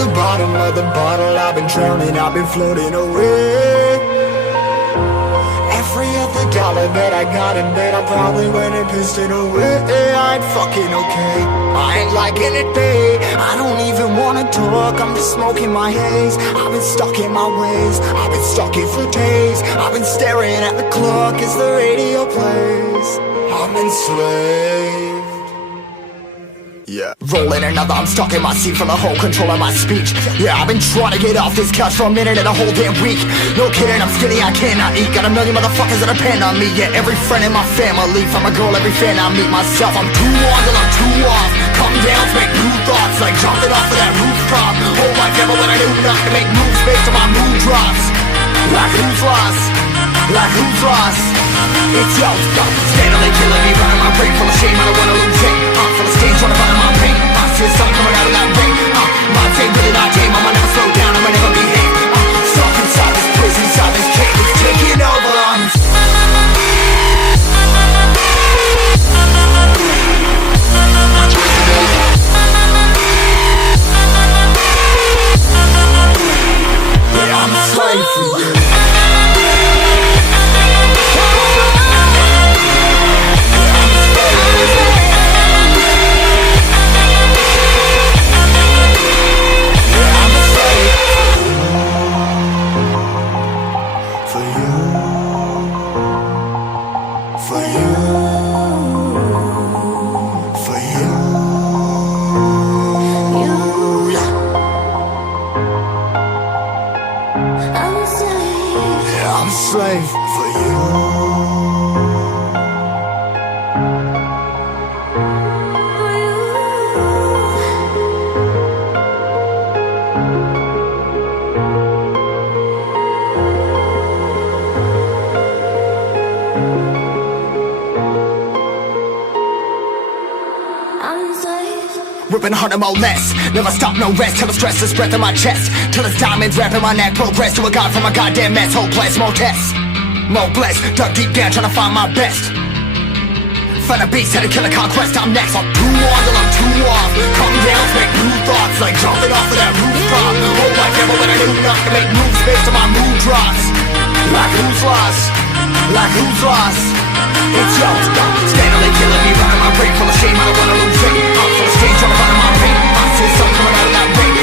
the bottom of the bottle, I've been drowning, I've been floating away. Every other dollar that I got in bed, I probably went and pissed it away. I ain't fucking okay, I ain't liking it, babe. I don't even wanna talk, I'm just smoking my haze. I've been stuck in my ways, I've been stuck here for days. I've been staring at the clock as the radio plays. I'm enslaved. Yeah. Rolling another, I'm stuck in my seat from the whole control of my speech. Yeah, I've been trying to get off this couch for a minute and a whole damn week. No kidding, I'm skinny, I cannot eat. Got a million motherfuckers that depend on me. Yeah, every friend in my family, from a girl, every fan I meet myself. I'm too on till I'm too off. Come down to make new thoughts, like jumping off of that rooftop. Oh my God, but when I do not to make moves based on my mood drops. Like who's lost? Like who's lost? It's yo, steadily killing me, running my brain full of shame. I don't wanna lose it. Full of stage, trying to find my pain. I see the sun coming out of that rain. My day really not tame. I'ma never slow down. I'ma never behave. Stuck inside this prison, inside this cage. It's taking over. Yeah, I'm a slave for you. Ripping harder, more less. Never stop, no rest. Till the stress is breath in my chest. Till it's diamonds wrapping my neck. Progress to a god from a goddamn mess. Hopeless, more tests, more blessed. Dug deep down trying to find my best. Find a beast, had to kill a conquest. I'm next. I'm too on till I'm too off. Come down to make new thoughts, like jumping off of that rooftop. Oh my God, but when I do not to make moves based on my mood drops. Like who's lost? Like who's lost? It's yo, steadily killing me, running my brain full of shame. I don't wanna lose it. Full of stage, trying to find my pain. I see the sun coming out of that rain.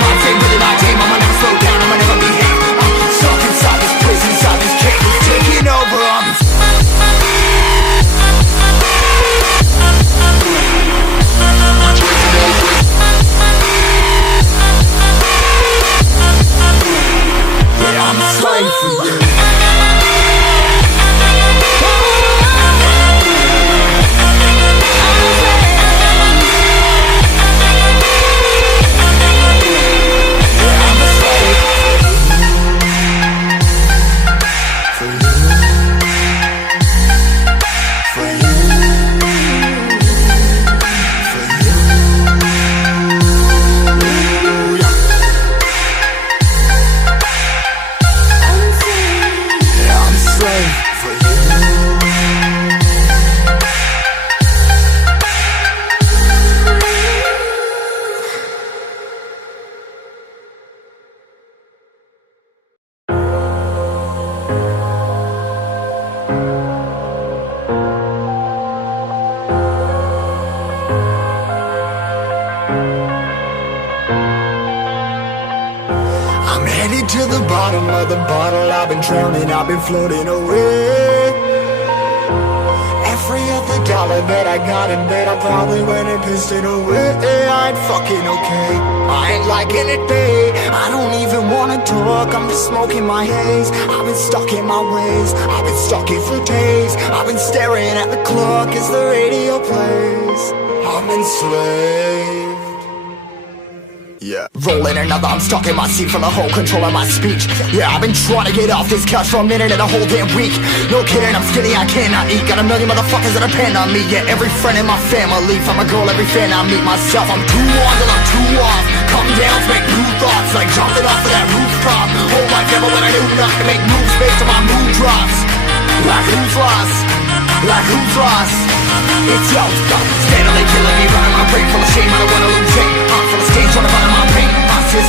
My day really not tame. I'ma never slow down. I'ma never behave. Stuck inside this prison, inside this cage. It's taking over. Yeah, I'm a slave for you. To the bottom of the bottle, I've been drowning, I've been floating away. Every other dollar that I got in bed, I probably went and pissed it away. I ain't fucking okay, I ain't liking it, babe. I don't even wanna talk, I'm just smoking my haze. I've been stuck in my ways, I've been stuck here for days. I've been staring at the clock as the radio plays. I'm enslaved. Yeah. Rolling another, I'm stuck in my seat from the whole control of my speech. Yeah, I've been trying to get off this couch for a minute and a whole damn week. No kidding, I'm skinny, I cannot eat. Got a million motherfuckers that depend on me. Yeah, every friend in my family, from a girl, every fan I meet myself. I'm too on till I'm too off. Come down to make new thoughts, like jumping off of that rooftop. Oh my God, but when I do not to make moves based on my mood drops. Like who's lost? Like who's lost? It's yo, steadily killing me, running my brain full of shame. I don't wanna lose it. Full of stage, trying to find my pain. I see the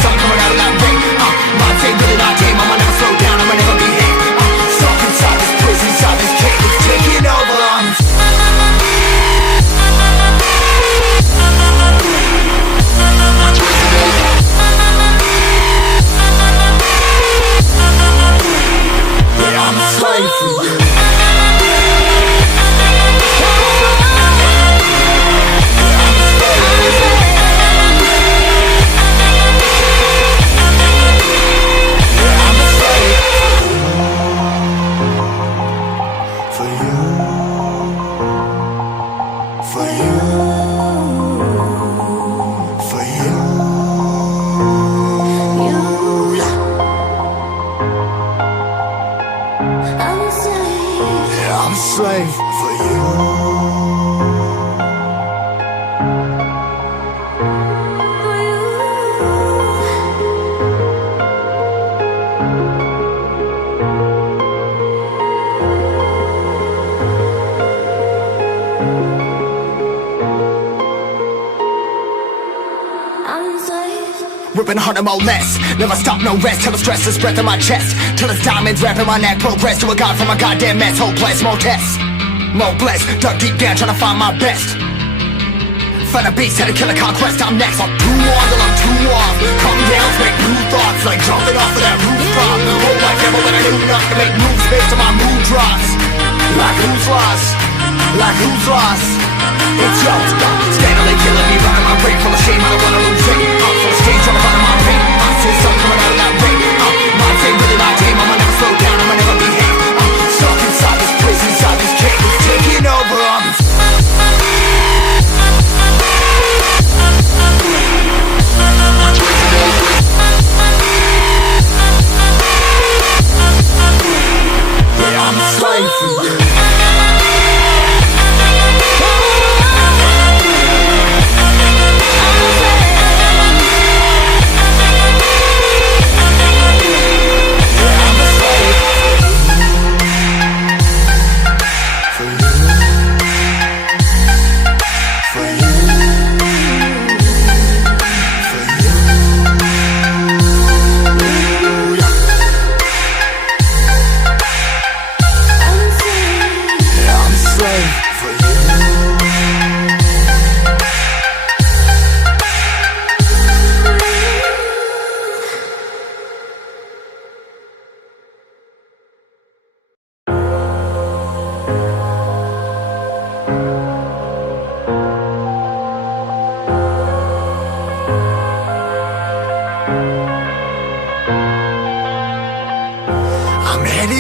wanna molest. Never stop, no rest, till the stress is breath in my chest, till it's diamonds wrapping my neck. Progress to a god from a goddamn mess. Hopeless, more tests, more blessed. Dug deep down trying to find my best. Find a beast, had to kill a conquest. I'm next. I'm too on till I'm too off. Calm down, make new thoughts, like jumping off of that rooftop. Whole life never when I knew not to make moves based on my mood drops. Like who's lost? Like who's lost? It's yours. Steadily killing me, running my brain full of shame. I don't wanna lose it. Full of stage, trying to run my pain. I see something coming out of that rain. My team, really my team. I'ma never slow down. I'ma never behave. Stuck inside this prison, inside this cage. It's taking over. I'm a slave for you.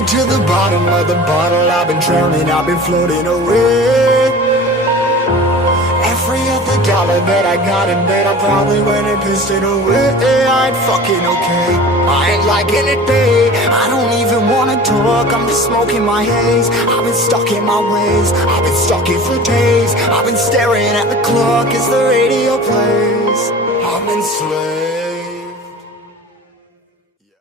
To the bottom of the bottle, I've been drowning, I've been floating away. Every other dollar that I got in bed, I probably went and pissed it away. I ain't fucking okay, I ain't liking it, babe. I don't even wanna talk, I'm just smoking my haze. I've been stuck in my ways, I've been stuck here for days. I've been staring at the clock as the radio plays. I'm enslaved.